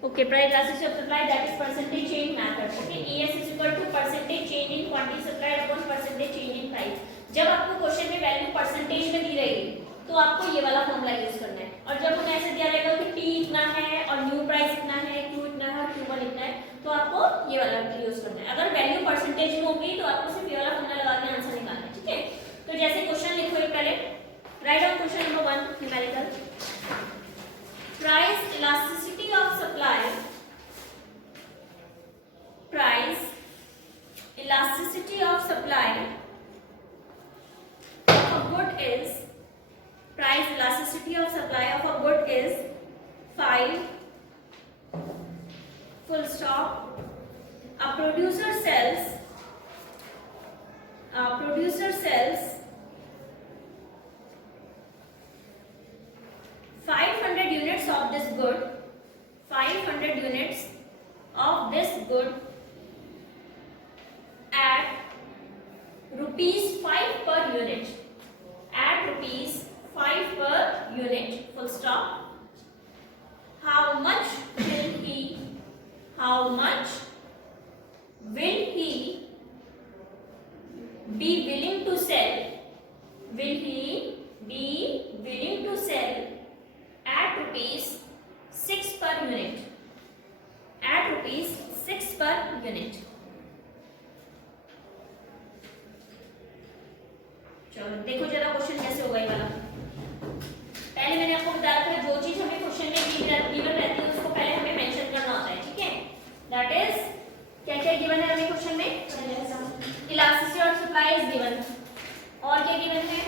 Okay, price elasticity of supply, that is percentage change method. Okay, ES is equal to percentage change in quantity supplied upon percentage change in price. जब आपको question में value percentage में दी रहेगी तो आपको ये वाला formula use करना है, और जब हमें ऐसे दिया रहेगा कि P इतना है और न्यू प्राइस इतना है, Q इतना है और Q1 इतना है, तो आपको ये वाला यूज करना है। अगर वैल्यू परसेंटेज में होगी तो आपको सिर्फ ये वाला फॉर्मूला लगा के आंसर निकालना है। ठीक है, तो जैसे क्वेश्चन लिखो पहले, write down question number 1 numerical, price elasticity of supply, price elasticity of supply of a good is, price elasticity of supply of a good is 5 full stop. A producer sells 500 units of this good, 500 units of this good at rupees 5 per unit, at rupees 5 per unit, full stop. How much will he be willing to sell, will he be willing to sell at rupees 6 per unit, at rupees 6 per unit. चलो देखो जरा question कैसे होगा ये वाला। पहले मैंने आपको बताया था जो चीज हमें क्वेश्चन में गिवन रहती है उसको पहले हमें मेंशन करना होता है। ठीक है, दैट इज क्या क्या गिवन है हमें क्वेश्चन में, elasticity of supply is given, और क्या गिवन है,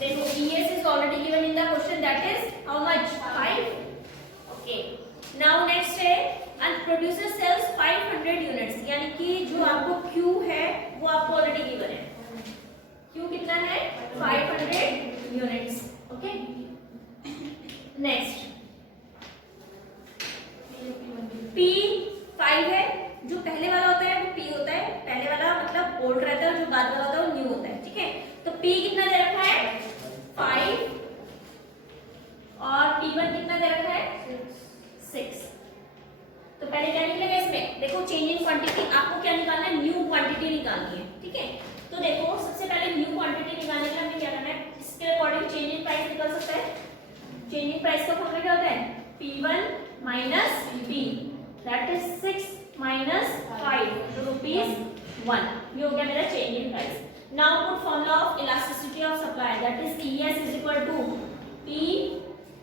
देखो ES is already given in the question, that is how much, 5. Okay, now next है and producer sells 500 units, यानी कि जो आपको Q है वो आपको ऑलरेडी गिवन है, Q कितना है 500 units. ओके, नेक्स्ट P 5 है, जो पहले वाला होता है वो P होता है, पहले वाला मतलब ओल्ड रहता है और जो बाद वाला होता है वो न्यू होता है। ठीक है, तो P कितना दे रखा है 5 और T1 कितना दे रखा है 6। तो पहले क्या निकलेगा इसमें, देखो चेंज इन क्वांटिटी, आपको क्या निकालना है, न्यू क्वांटिटी निकालनी है। ठीक है, तो देखो सबसे पहले न्यू क्वांटिटी निकालने के लिए हमें क्या करना है, इसके अकॉर्डिंग चेंज इन प्राइस निकल सकता है। चेंज इन प्राइस का फॉर्मूला क्या होता है, P1 minus P, that is 6 minus 5 rupees 1, ये हो गया मेरा change in price. Now put formula of elasticity of supply, that is ES is equal to P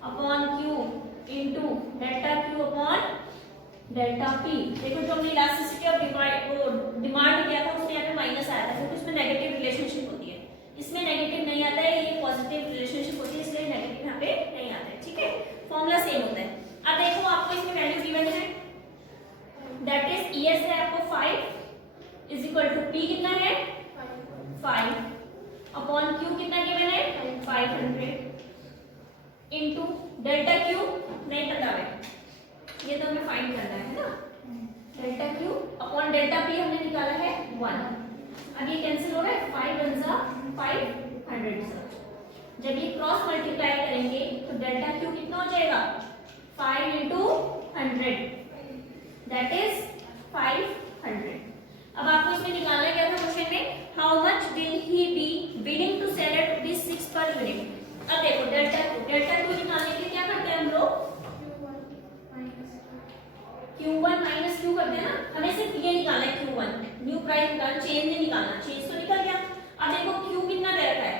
upon Q into delta Q upon delta P। देखो जो हमने elasticity of demand किया था उसमें यहाँ पे माइनस आया था क्योंकि उसमें नेगेटिव रिलेशनशिप होती है, इसमें नेगेटिव नहीं आता है, ये पॉजिटिव रिलेशनशिप होती है इसलिए नेगेटिव यहाँ पे नहीं आता है। ठीक है, फॉर्मूला सेम होता है। अब देखो आपको इसमें वैल्यू गिवन है, दैट इज ES है आपको 5 इज इक्वल टू P कितना है 5 अपॉन Q कितना गिवन है 500 इनटू डेल्टा Q नहीं पता है, ये तो हमें फाइंड करना है ना, delta Q upon delta P हमने निकाला है 1। अब ये कैंसिल हो रहा है, 5 1 जा 500, जब ये क्रॉस मल्टीप्लाई करेंगे तो डेल्टा Q कितना हो जाएगा 5 इंटू 100, दैट इज 500। अब आपको इसमें निकालना क्या था क्वेश्चन में, how much will he be willing to sell at rupees 6 per unit. अब देखो डेल्टा Q निकालने के लिए क्या करते हैं हम लोग, Q1 माइनस Q करते हैं ना, हमें सिर्फ ये निकालना है Q1, न्यू प्राइस निकालना, चेंज नहीं निकालना, चेंज तो निकल गया। अब देखो Q कितना दे रखा है,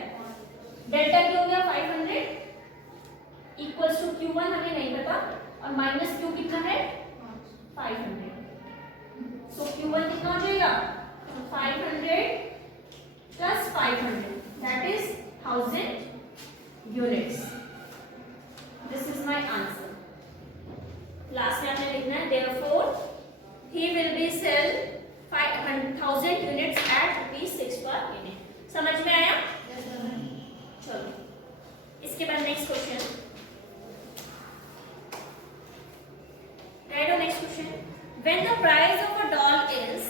डेल्टा Q हो गया 500 इक्वल्स टू Q1 हमें नहीं पता और माइनस Q कितना है 500, सो Q1 कितना हो जाएगा 500 plus 500, that is 1000 units. This is my answer. Last में आपने लिखना है therefore he will be sell 1000 units at ₹6 per unit। समझ में आया? चलो इसके बाद next question, right, next question, when the price of a doll is,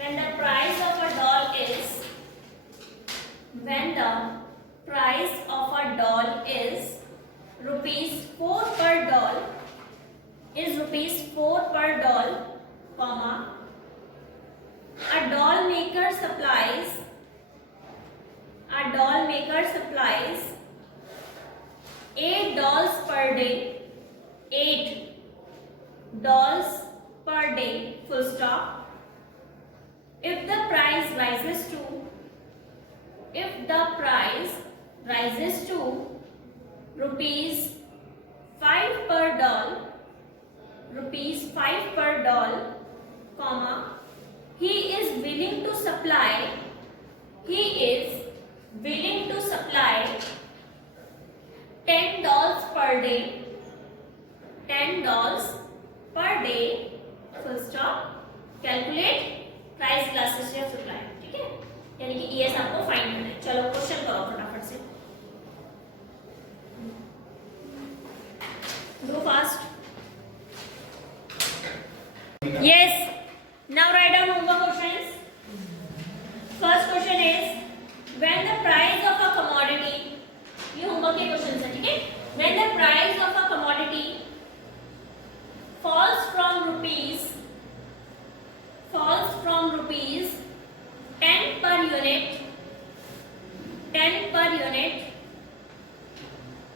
when the price of a doll is, when the price of a doll is rupees 4 per doll, is rupees 4 per doll, comma, a doll maker supplies 8 dolls per day, 8 dolls per day, full stop. If the price rises to rupees 5 per doll, comma, he is willing to supply 10 dolls per day, 10 dolls per day, full stop. Calculate price elasticity of supply, ठीक है, यानी कि ES आपको find करना है। चलो question करो फटाफट से, गो fast. Yes, now write down homework questions. First question is when the price of a commodity, ये होमवर्क के क्वेश्चंस है, ठीक है। When the price of a commodity falls from rupees 10 per unit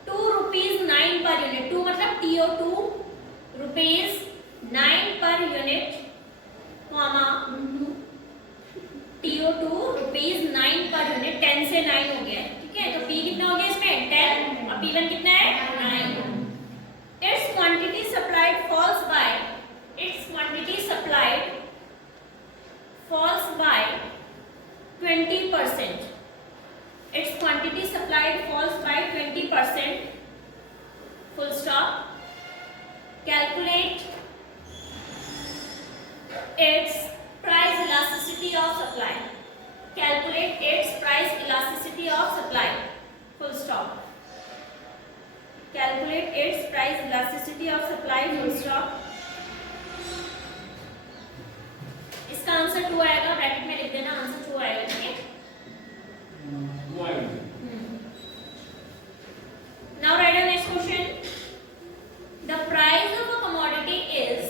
to rupees 9 per unit, 2 मतलब TO2 rupees 9 per unit, comma, TO2 rupees 9 per unit, 10 से 9 हो गया है, ठीक है। तो P कितना हो गया इसमें 10 और P1 कितना है 9। Its quantity supplied falls by 20%. Its quantity supplied falls by 20%. Full stop. Calculate its price elasticity of supply. Calculate its price elasticity of supply. Full stop. Calculate its price elasticity of supply, full stop. इसका answer 2 आएगा, bracket में लिख देना, answer 2 आएगा, ठीक है। Now write down next question. The price of a commodity is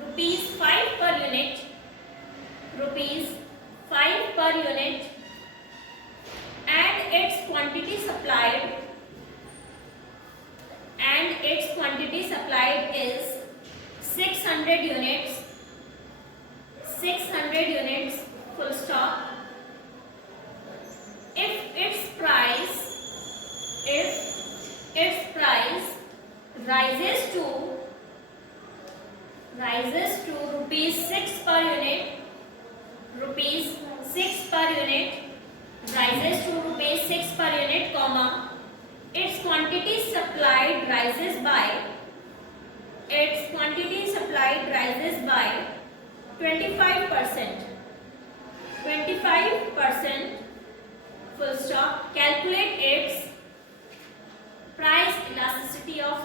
rupees 5 per unit, and its quantity supplied is 600 units, full stop. If its price rises to rupees 6 per unit, comma, its quantity supplied rises by 25%, full stop. Calculate its price elasticity of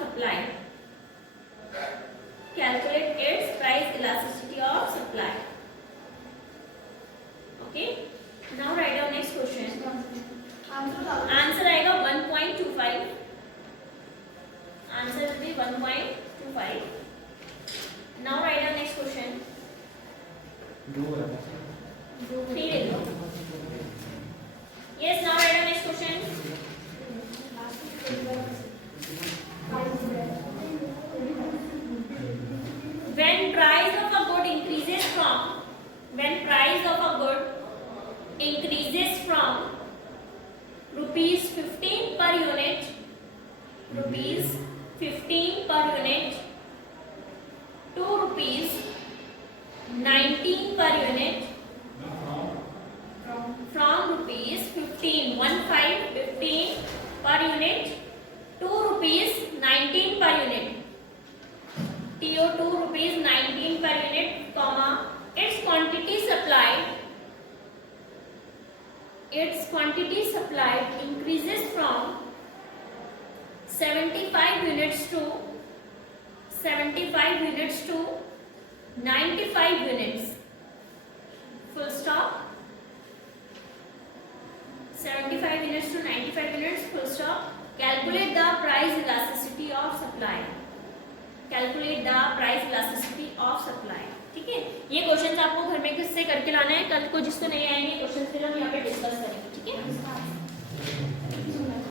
supply. Okay, now write down next question. Answer आएगा 1.25. Answer will be 1.25. Now write down next question. 3 ले लो. Yes, now write down next question. When price of a good increases from rupees 15 per unit to rupees 19 per unit, from rupees 15 per unit to rupees 19 per unit, TO2 rupees 19 per unit, comma, its quantity supplied increases from 75 units to 95 units, full stop. 75 minutes to 95 minutes, full stop. Calculate the price elasticity of supply, calculate the price elasticity of supply. ठीक है, ये question आपको घर में किससे करके लाना है, कल को जिसको नहीं आएंगे